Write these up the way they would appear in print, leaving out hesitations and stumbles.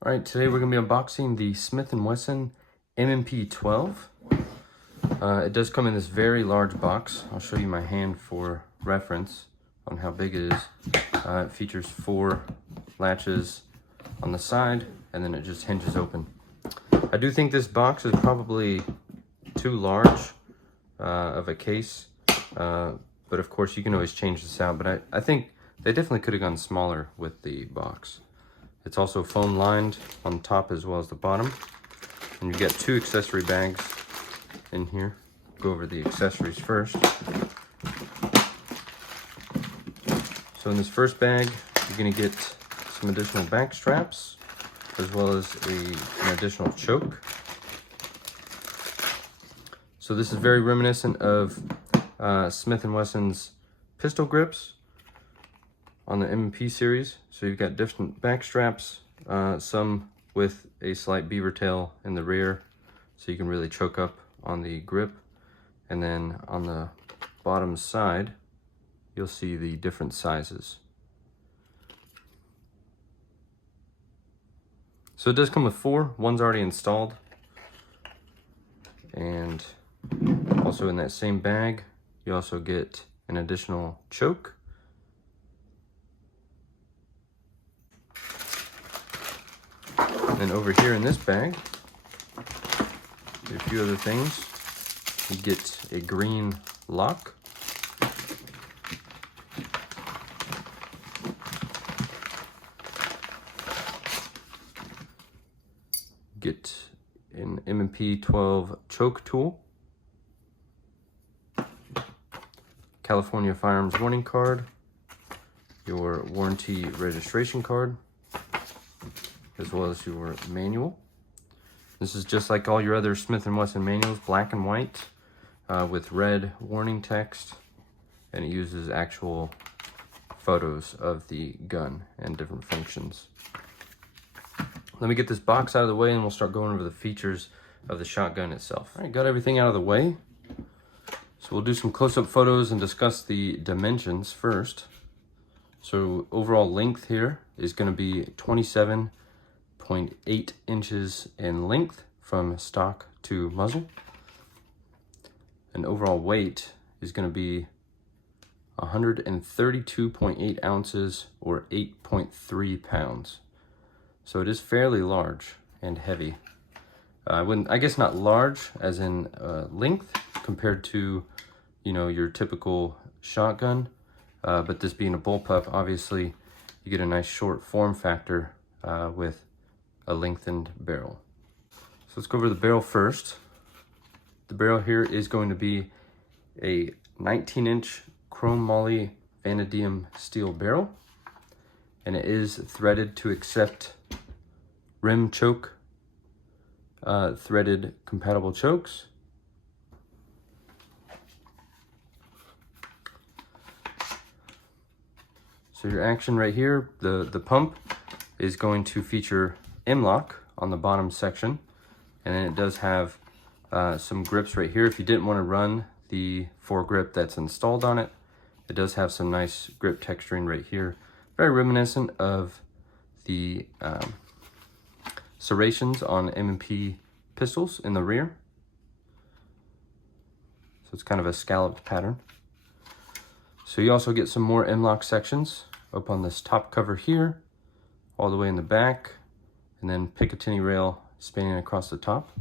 All right, today we're going to be unboxing the Smith & Wesson M&P 12. It does come in this very large box. I'll show you my hand for reference on how big it is. It features 4 latches on the side, and then it just hinges open. I do think this box is probably too large of a case, but of course you can always change this out. But I think they definitely could have gone smaller with the box. It's also foam lined on top as well as the bottom. And you've got 2 accessory bags in here. Go over the accessories first. So in this first bag, you're gonna get some additional back straps, as well as an additional choke. So this is very reminiscent of Smith & Wesson's pistol grips on the M&P series. So you've got different back straps, some with a slight beaver tail in the rear, so you can really choke up on the grip. And then on the bottom side, you'll see the different sizes. So it does come with 4. One's already installed. And also in that same bag, you also get an additional choke. And over here in this bag, a few other things. You get a green lock. Get an M&P 12 choke tool. California Firearms warning card. Your warranty registration card, as well as your manual. This is just like all your other Smith & Wesson manuals, black and white, with red warning text, and it uses actual photos of the gun and different functions. Let me get this box out of the way and we'll start going over the features of the shotgun itself. All right, got everything out of the way. So we'll do some close-up photos and discuss the dimensions first. So overall length here is going to be 27.8 inches in length from stock to muzzle. And overall weight is going to be 132.8 ounces or 8.3 pounds. So it is fairly large and heavy. I guess not large as in length compared to, you know, your typical shotgun, but this being a bullpup, obviously you get a nice short form factor with a lengthened barrel. So let's go over the barrel first. The barrel here is going to be a 19-inch chrome moly vanadium steel barrel, and it is threaded to accept rim choke, threaded compatible chokes. So your action right here, the pump is going to feature M-lock on the bottom section, and then it does have some grips right here. If you didn't want to run the foregrip that's installed on it, it does have some nice grip texturing right here. Very reminiscent of the serrations on M&P pistols in the rear. So it's kind of a scalloped pattern. So you also get some more M-lock sections up on this top cover here, all the way in the back, and then Picatinny rail spanning across the top.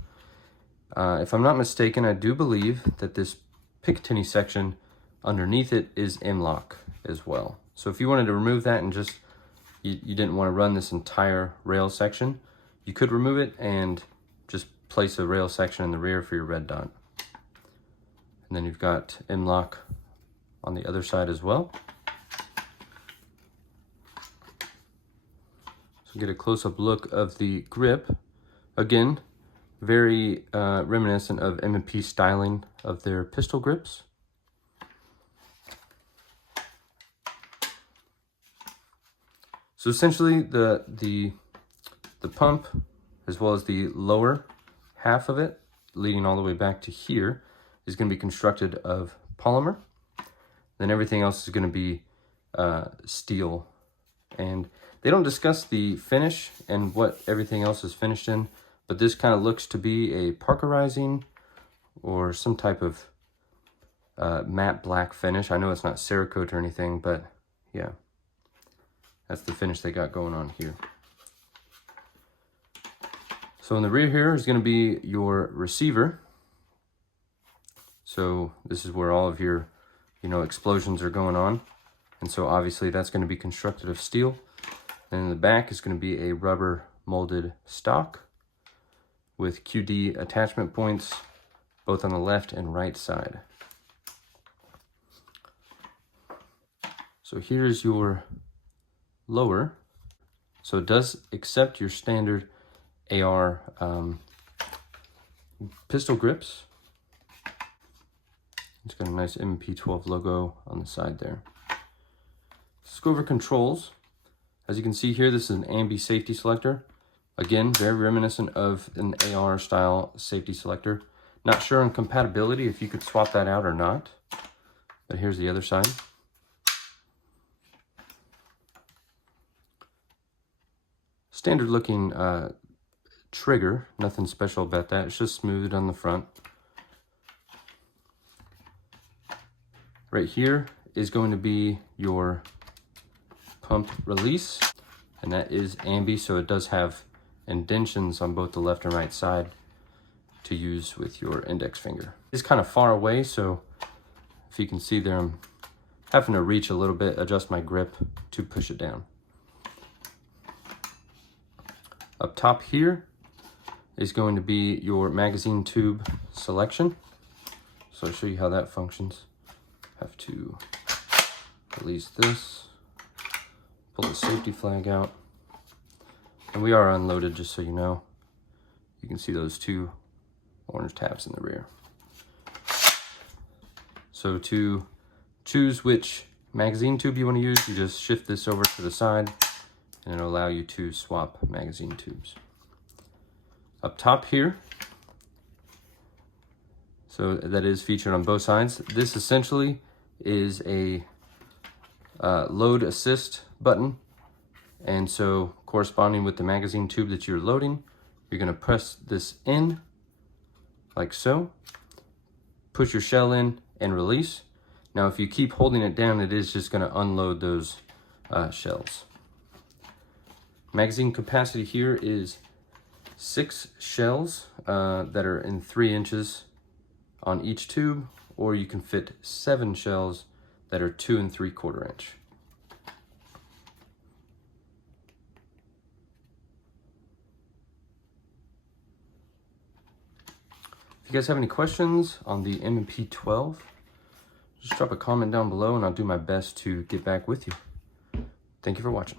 If I'm not mistaken, I do believe that this Picatinny section underneath it is M-lock as well. So if you wanted to remove that and just, you didn't want to run this entire rail section, you could remove it and just place a rail section in the rear for your red dot. And then you've got M-lock on the other side as well. So get a close-up look of the grip. Again, very reminiscent of M&P styling of their pistol grips. So essentially the pump, as well as the lower half of it, leading all the way back to here, is going to be constructed of polymer. Then everything else is going to be steel. And They don't discuss the finish and what everything else is finished in, but this kind of looks to be a parkerizing or some type of matte black finish. I know it's not Cerakote or anything, but yeah, that's the finish they got going on here. So in the rear here is going to be your receiver. So this is where all of your, explosions are going on. And so obviously that's going to be constructed of steel. And in the back is going to be a rubber molded stock with QD attachment points, both on the left and right side. So here's your lower. So it does accept your standard AR pistol grips. It's got a nice MP12 logo on the side there. Let's go over controls. As you can see here, this is an ambi safety selector. Again, very reminiscent of an AR style safety selector. Not sure on compatibility if you could swap that out or not, but here's the other side. Standard looking trigger, nothing special about that. It's just smoothed on the front. Right here is going to be your pump release, and that is ambi, so it does have indentions on both the left and right side to use with your index finger. It's kind of far away, so if you can see there, I'm having to reach a little bit, adjust my grip to push it down. Up top here is going to be your magazine tube selection. So I'll show you how that functions. Have to release this, pull the safety flag out, and we are unloaded, just so you know. You can see those two orange tabs in the rear. So to choose which magazine tube you want to use, you just shift this over to the side and it'll allow you to swap magazine tubes. Up top here, so that is featured on both sides. This essentially is a load assist button, and so corresponding with the magazine tube that you're loading, you're going to press this in like so, push your shell in and release. Now if you keep holding it down, it is just going to unload those shells. Magazine capacity here is 6 shells that are in 3 inches on each tube, or you can fit 7 shells that are 2 3/4 inch. If you guys have any questions on the M&P 12, just drop a comment down below and I'll do my best to get back with you. Thank you for watching.